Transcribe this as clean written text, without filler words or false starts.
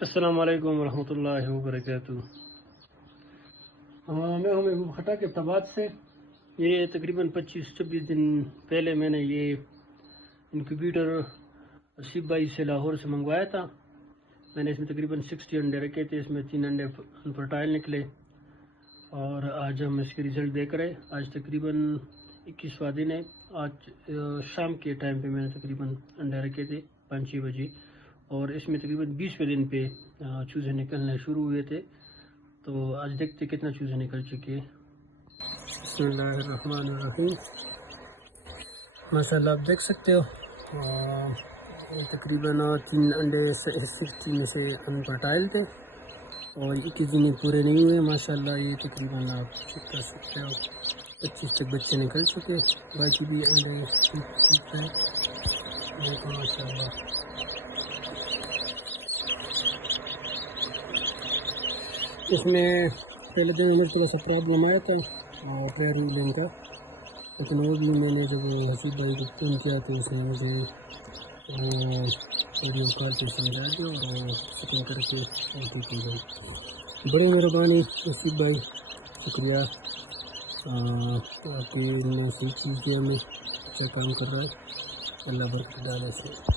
السلام علیکم ورحمۃ اللہ وبرکاتہ۔ میں ہوں محبوب خٹک ابتاباد سے۔ یہ تقریباً 25-26 دن پہلے میں نے یہ انکیوبیٹر اسیب بھائی سے لاہور سے منگوایا تھا۔ میں نے اس میں تقریباً 60 انڈے رکھے تھے، اس میں 3 انڈے انفرٹائل نکلے اور آج ہم اس کے رزلٹ دیکھ رہے۔ آج تقریباً 21واں دن ہے۔ آج شام کے ٹائم پہ میں نے تقریباً انڈے رکھے تھے 5-6 بجے، اور اس میں تقریباً 20ویں دن پہ چوزے نکلنے شروع ہوئے تھے۔ تو آج دیکھتے کتنا چوزے نکل چکے۔ بسم اللہ الرحمن الرحیم۔ ماشاءاللہ آپ دیکھ سکتے ہو تقریباً 3 انڈے 60 میں سے انفرٹائل تھے اور 21 دن پورے نہیں ہوئے۔ ماشاءاللہ یہ تقریباً آپ چیک کر سکتے ہو 25 تک بچے نکل چکے، باقی بھی انڈے ٹھیک ہے۔ دیکھو ماشاءاللہ اس میں پہلے دن میں تھوڑا سا پرابلم آیا تھا پیئر رولنگ کا، لیکن وہ بھی میں نے جب حسیب بھائی کو فون کیا تو اس نے مجھے ویڈیو کال پہ سمجھا دیا اور وہ سیٹنگ کر کے ٹھیک ہو گئی۔ بڑی مہربانی حسیب بھائی، شکریہ۔ آپ نے صحیح چیز دیا، ہمیں اچھا کام کر رہا ہے، اللہ برکت ڈالے سے۔